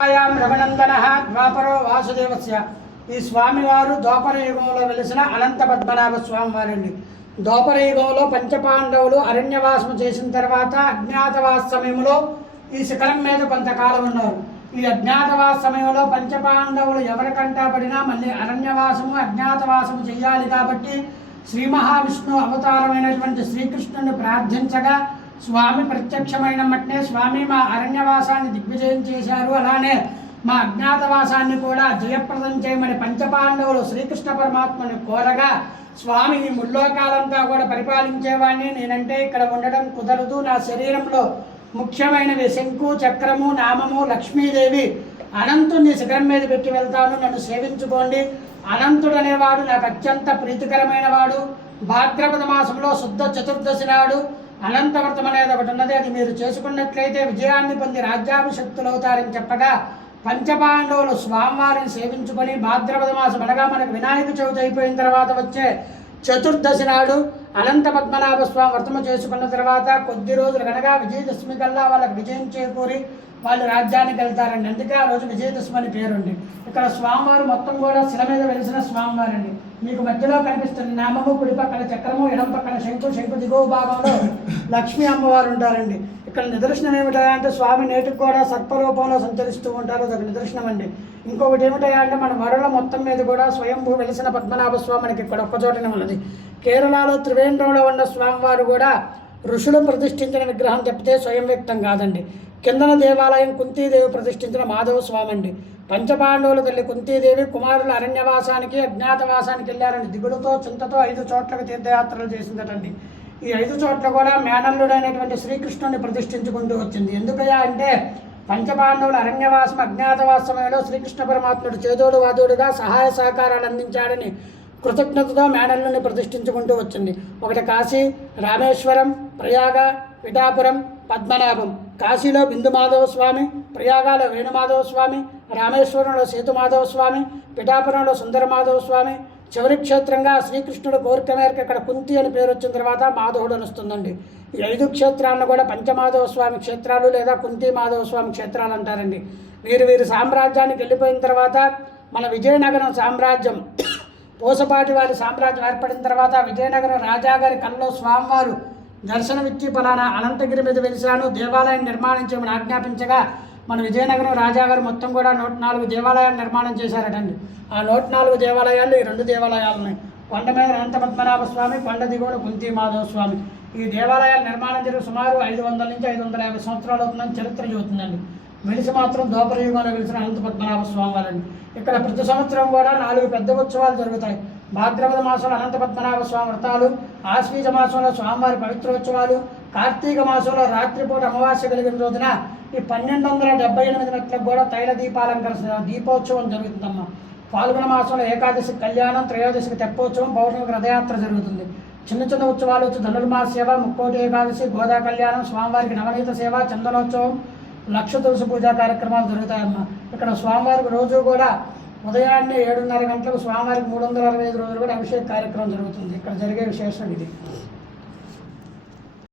రఘునందన ద్వాపరో వాసుదేవస్య. ఈ స్వామివారు ద్వాపర యుగంలో వెలిసిన అనంత పద్మనాభ స్వామివారండి. ద్వాపర యుగంలో పంచపాండవులు అరణ్యవాసము చేసిన తర్వాత అజ్ఞాతవాస సమయంలో ఈ శిఖరం మీద కొంతకాలం ఉన్నారు. ఈ అజ్ఞాతవాస సమయంలో పంచపాండవులు ఎవరికంటా పడినా మళ్ళీ అరణ్యవాసము అజ్ఞాతవాసము చేయాలి కాబట్టి శ్రీ మహావిష్ణువు అవతారమైనటువంటి శ్రీకృష్ణుని ప్రార్థించగా స్వామి ప్రత్యక్షమైన మట్నే స్వామి మా అరణ్యవాసాన్ని దిగ్విజయం చేశారు, అలానే మా అజ్ఞాతవాసాన్ని కూడా జయప్రదం చేయమని పంచపాండవులు శ్రీకృష్ణ పరమాత్మని కోరగా స్వామి ఈ ముల్లోకాలంతా కూడా పరిపాలించేవాడిని, నేనంటే ఇక్కడ ఉండడం కుదరదు, నా శరీరంలో ముఖ్యమైనవి శంకు చక్రము నామము లక్ష్మీదేవి అనంతుని శిఖరం మీద పెట్టి వెళ్తాను, నన్ను సేవించుకోండి. అనంతుడు అనేవాడు నాకు అత్యంత ప్రీతికరమైన వాడు. భాద్రపద మాసంలో శుద్ధ చతుర్దశి నాడు అనంతవ్రతం అనేది ఒకటి ఉన్నది, అది మీరు చేసుకున్నట్లయితే విజయాన్ని పొంది రాజ్యాభిషక్తులు అవుతారని చెప్పగా పంచపాండవులు స్వామివారిని సేవించుకొని భాద్రపద మాసం అనగా మనకు వినాయక చవితి అయిపోయిన తర్వాత వచ్చే చతుర్దశి నాడు అనంత పద్మనాభ స్వామి వ్రతము చేసుకున్న తర్వాత కొద్ది రోజులు కనుక విజయదశమి కల్లా వాళ్ళకి విజయం చేకూరి వాళ్ళు రాజ్యానికి వెళ్తారండి. అందుకే ఆ రోజు విజయదశమి అని పేరుండి. ఇక్కడ స్వామివారు మొత్తం కూడా శిల మీద వెలిసిన స్వామివారండి. మీకు మధ్యలో కనిపిస్తున్న నామము, కుడి పక్కన చక్రము, ఎడం పక్కన శంకు, శంకు దిగువ భాగంలో లక్ష్మీ అమ్మవారు ఉంటారండి. ఇక్కడ నిదర్శనం ఏమిటా అంటే స్వామి నేటికి కూడా సర్పరూపంలో సంచరిస్తూ ఉంటారు, అదొక నిదర్శనం అండి. ఇంకొకటి ఏమిటా అంటే మన వరల మొత్తం మీద కూడా స్వయంభూ వెలిసిన పద్మనాభ స్వామి మనకి ఇక్కడ ఒక్కచోటనే ఉన్నది. కేరళలో త్రివేంద్రంలో ఉన్న స్వామివారు కూడా ఋషులు ప్రతిష్ఠించిన విగ్రహం తప్పితే స్వయం వ్యక్తం కాదండి. కిందన దేవాలయం కుంతీదేవి ప్రతిష్ఠించిన మాధవ స్వామి అండి. పంచపాండవుల తల్లి కుంతీదేవి కుమారుల అరణ్యవాసానికి అజ్ఞాతవాసానికి వెళ్ళారండి. దిగుడుతో చింతతో 5 చోట్లకు తీర్థయాత్రలు చేసిందటండి. ఈ 5 చోట్ల కూడా మేనల్లుడైనటువంటి శ్రీకృష్ణుని ప్రతిష్ఠించుకుంటూ వచ్చింది. ఎందుకయ్యా అంటే పంచపాండవుల అరణ్యవాసం అజ్ఞాతవాస సమయంలో శ్రీకృష్ణ పరమాత్ముడు చేదోడు వాదోడుగా సహాయ సహకారాలు అందించాడని కృతజ్ఞతతో మేనల్లుని ప్రతిష్ఠించుకుంటూ వచ్చింది. ఒకటి కాశీ, రామేశ్వరం, ప్రయాగ, పిఠాపురం, పద్మనాభం. కాశీలో బిందు మాధవ స్వామి, ప్రయాగాలో వేణుమాధవ స్వామి, రామేశ్వరంలో సేతుమాధవ స్వామి, పిఠాపురంలో సుందరమాధవ స్వామి. చివరి క్షేత్రంగా శ్రీకృష్ణుడు కోరిక మేరకు ఇక్కడ కుంతి అని పేరు వచ్చిన తర్వాత మాధవుడు అనుస్తుందండి. ఈ 5 క్షేత్రాలను కూడా పంచమాధవ స్వామి క్షేత్రాలు లేదా కుంతి మాధవ స్వామి క్షేత్రాలు అంటారండి. వీరి సామ్రాజ్యానికి వెళ్ళిపోయిన తర్వాత మన విజయనగరం సామ్రాజ్యం పోసపాటి వారి సామ్రాజ్యం ఏర్పడిన తర్వాత విజయనగరం రాజాగారి కల్లో స్వామివారు దర్శనమిచ్చి పలానా అనంతగిరి మీద వెలిశాను, దేవాలయం నిర్మాణం చేయమని ఆజ్ఞాపించగా మన విజయనగరం రాజాగారు మొత్తం కూడా 104 దేవాలయాలు నిర్మాణం చేశారటండి. ఆ 104 దేవాలయాలు ఈ 2 దేవాలయాలు ఉన్నాయి. కొండ మీద అనంత పద్మనాభ స్వామి, కొండ దిగువన కుంతి మాధవ స్వామి. ఈ దేవాలయాల నిర్మాణం జరిగి సుమారు 500 నుంచి 550 సంవత్సరాలు అవుతుందని చరిత్ర చెబుతుందండి. వెలిసి మాత్రం ద్వాపర యుగంలో వెలిసిన అనంత పద్మనాభ స్వామి వారండి. ఇక్కడ ప్రతి సంవత్సరం కూడా 4 పెద్ద ఉత్సవాలు జరుగుతాయి. భాద్రపద మాసంలో అనంత పద్మనాభ స్వామి వ్రతాలు, ఆశ్వీజ మాసంలో స్వామివారి పవిత్రోత్సవాలు, కార్తీక మాసంలో రాత్రిపూట అమావాస్య కలిగిన రోజున ఈ 1278 మెట్లకు కూడా తైల దీపాలంకరణ దీపోత్సవం జరుగుతుందమ్మా. పాల్గొన మాసంలో ఏకాదశి కళ్యాణం, త్రయోదశికి తెప్పోత్సవం, పౌర్ణమికి రథయాత్ర జరుగుతుంది. చిన్న చిన్న ఉత్సవాలు వచ్చి ధనుర్మాస సేవ, ముక్కోటి ఏకాదశి, గోదా కళ్యాణం, స్వామివారికి నవనీత సేవ, చందనోత్సవం, లక్ష తులసి పూజా కార్యక్రమాలు జరుగుతాయమ్మా. ఇక్కడ స్వామివారికి రోజు కూడా ఉదయాన్నే 7:30 గంటలకు స్వామివారికి 365 రోజులు కూడా అభిషేక కార్యక్రమం జరుగుతుంది. ఇక్కడ జరిగే విశేషం ఇది.